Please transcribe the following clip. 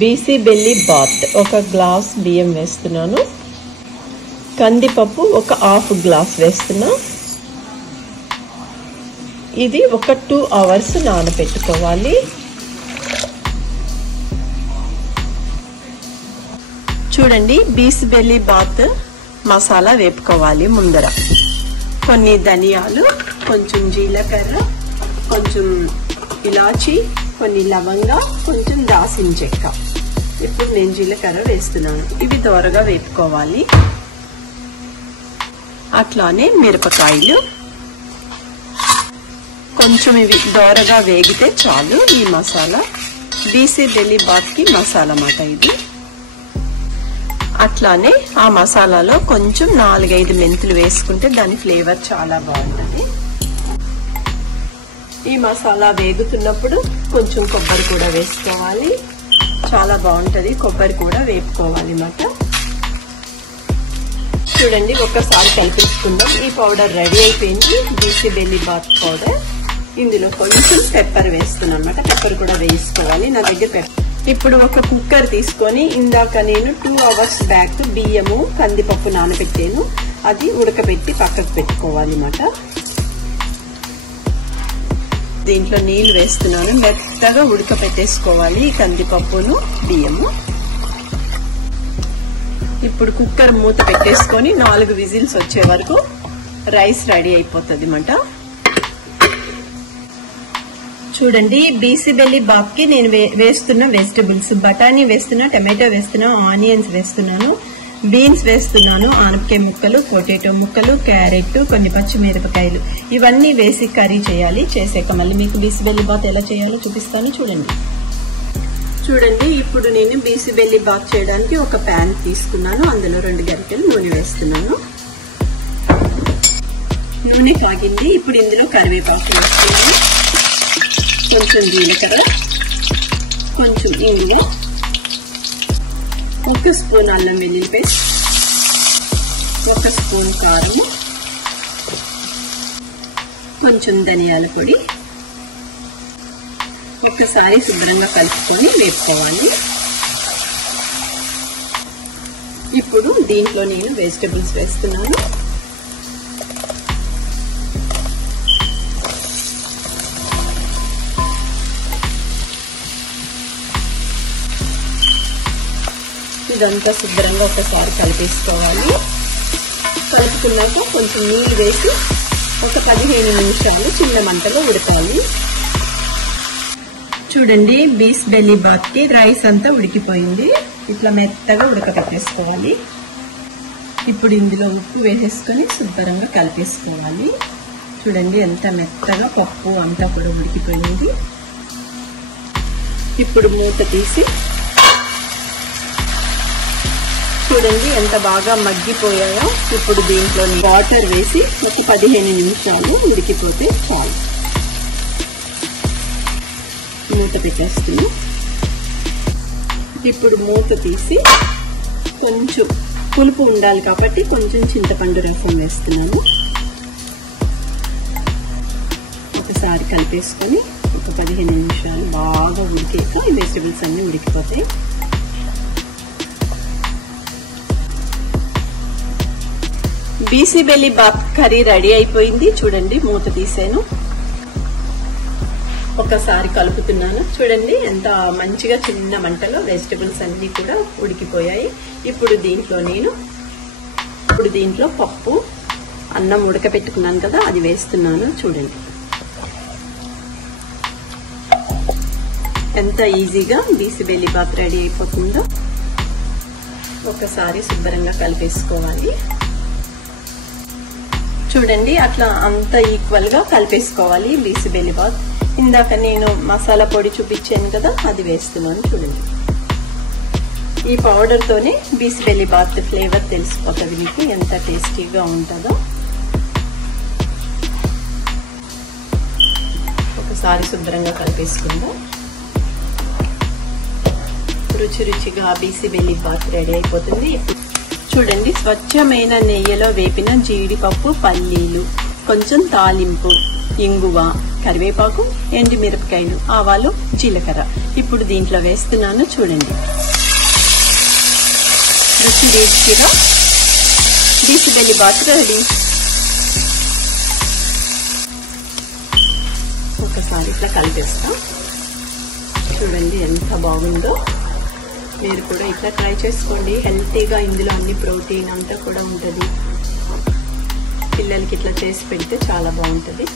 BC bele bath 1 glass బియ్యం వేస్తున్నాను. కందిపప్పు 1 హాఫ్ గ్లాస్ వేస్తున్నా. ఇది ఒక 2 అవర్స్ నానబెట్టుకోవాలి. చూడండి, బీసీ బెల్లి బాత్ మసాలా వేపుకోవాలి. ముందర కొన్ని ధనియాలు, కొంచెం జీలకర్ర, కొంచెం ఇలాచి, కొన్ని లవంగా, కొంచెం దాల్చిన చెక్క. ఇప్పుడు నేను జీలకర్ర వేస్తున్నాను. ఇవి దోరగా వేపుకోవాలి. అట్లానే మిరపకాయలు కొంచెం ఇవి దోరగా వేగితే చాలు. ఈ మసాలా బీసీ బెల్లి బాత్ కి మసాలా మాట ఇది. అట్లానే ఆ మసాలాలో కొంచెం 4-5 మెంతులు వేసుకుంటే దాని ఫ్లేవర్ చాలా బాగుంటుంది. ఈ మసాలా వేగుతున్నప్పుడు కొంచెం కొబ్బరి కూడా వేసుకోవాలి. చాలా బాగుంటది. కొబ్బరి కూడా వేపుకోవాలి మాట. చూడండి, ఒక్కసారి కలిపించుకుందాం. ఈ పౌడర్ రెడీ అయిపోయింది, బీసీ బెల్లి బాత్ పౌడర్. ఇందులో కొంచెం పెప్పర్ వేస్తున్నాను అన్నమాట. పెప్పర్ కూడా వేసుకోవాలి. నా దగ్గర పెప్పర్. ఇప్పుడు ఒక కుక్కర్ తీసుకొని ఇందాక నేను 2 అవర్స్ బ్యాక్ బియ్యము కందిపప్పు నానబెట్టాను. అది ఉడకబెట్టి పక్కకు పెట్టుకోవాలి అన్నమాట. దీంట్లో నీళ్లు వేస్తున్నాను. మెత్తగా ఉడకపెట్టేసుకోవాలి ఈ కందిపప్పును బియ్యము. ఇప్పుడు కుక్కర్ మూత పెట్టేసుకొని 4 విజిల్స్ వచ్చే వరకు రైస్ రెడీ అయిపోతుంది అన్నమాట. చూడండి, బీసీ బెల్లి బాత్ కి నేను వేస్తున్న వెజిటబుల్స్ బఠానీ వేస్తున్నా, టమాటో వేస్తున్నా, ఆనియన్స్ వేస్తున్నాను, బీన్స్ వేస్తున్నాను, ఆనపకాయ ముక్కలు, పొటాటో ముక్కలు, క్యారెట్, కొన్ని పచ్చిమిరపకాయలు. ఇవన్నీ వేసి కర్రీ చేయాలి. చేసాక మళ్ళీ మీకు బీసీ బెల్లి బాత్ ఎలా చేయాలో చూపిస్తాను. చూడండి, ఇప్పుడు నేను బీసీ బెల్లి బాత్ చేయడానికి ఒక ప్యాన్ తీసుకున్నాను. అందులో 2 గరిటెలు నూనె వేస్తున్నాను. నూనె కాగింది. ఇప్పుడు ఇందులో కరివేపాకు వేస్తున్నాను, కొంచెం జీలకర్ర, కొంచెం ఇంగువ, 1 స్పూన్ అల్లం వెల్లుల్లి పేస్ట్, 1 స్పూన్ కారం, కొంచెం ధనియాల పొడి. ఒక్కసారి శుభ్రంగా కలుపుకొని వేపుకోవాలి. ఇప్పుడు దీంట్లో నేను వెజిటబుల్స్ వేస్తున్నాను. ఇదంతా శుభ్రంగా ఒకసారి కలిపేసుకోవాలి. కలుపుకున్నాక కొంచెం నీళ్ళు వేసి ఒక 15 నిమిషాలు చిన్న మంటలో ఉడకాలి. చూడండి, బీస్ బెల్లి బాత్ కి రైస్ అంతా ఉడికిపోయింది. ఇట్లా మెత్తగా ఉడకబెట్టేసుకోవాలి. ఇప్పుడు ఇందులో ఉప్పు వేసేసుకొని శుభ్రంగా కలిపేసుకోవాలి. చూడండి, ఎంత మెత్తగా పప్పు అంతా కూడా ఉడికిపోయింది. ఇప్పుడు మూత తీసి చూడండి ఎంత బాగా మగ్గిపోయాయో. ఇప్పుడు దీంట్లో వాటర్ వేసి ఒక 15 నిమిషాలు ఉడికిపోతే చాలు. మూత పెట్టేస్తున్నాను. ఇప్పుడు మూత తీసి కొంచెం పులుపు ఉండాలి కాబట్టి కొంచెం చింతపండు రసం వేస్తున్నాను. ఒకసారి కలిపేసుకొని ఒక 15 నిమిషాలు బాగా ఉడికాక ఈ వెజిటబుల్స్ అన్ని ఉడికిపోతాయి. బీసీ బెల్లి బాత్ కర్రీ రెడీ అయిపోయింది. చూడండి, మూత తీసాను. ఒకసారి కలుపుతున్నాను. చూడండి ఎంత మంచిగా చిన్న మంటలో వెజిటబుల్స్ అన్ని కూడా ఉడికిపోయాయి. ఇప్పుడు దీంట్లో పప్పు అన్నం ఉడకపెట్టుకున్నాను కదా, అది వేస్తున్నాను. చూడండి ఎంత ఈజీగా బీసీ బెల్లి బాత్ రెడీ అయిపోతుందో. ఒకసారి శుభ్రంగా కలిపేసుకోవాలి. చూడండి, అట్లా అంత ఈక్వల్ గా కలిపేసుకోవాలి బీసీ బెల్లి బాత్. ఇందాక నేను మసాలా పొడి చూపించాను కదా, అది వేస్తున్నాను. చూడండి, ఈ పౌడర్ తోనే బీసీ బెల్లి బాత్ ఫ్లేవర్ తెలిసిపోతుంది మీకు ఎంత టేస్టీగా ఉంటుందో. ఒకసారి శుభ్రంగా కలిపేసుకుందాం. రుచిగా బీసీ బెల్లి బాత్ రెడీ అయిపోతుంది. చూడండి, స్వచ్ఛమైన నెయ్యిలో వేపిన జీడిపప్పు, పల్లీలు, కొంచెం తాలింపు, ఇంగువ, కరివేపాకు, ఎండుమిరపకాయలు, ఆవాలు, జీలకర్ర. ఇప్పుడు దీంట్లో వేస్తున్నాను, చూడండి. రుచి రుచిగా బిసిబెల్లి బాత్ రెడీ. ఒకసారి ఇట్లా కలిపేస్తాం. చూడండి ఎంత బాగుందో. మీరు కూడా ఇట్లా ట్రై చేసుకోండి. హెల్తీగా ఇందులో అన్ని ప్రోటీన్ అంతా కూడా ఉంటుంది. పిల్లలకి ఇట్లా చేసి పెడితే చాలా బాగుంటుంది.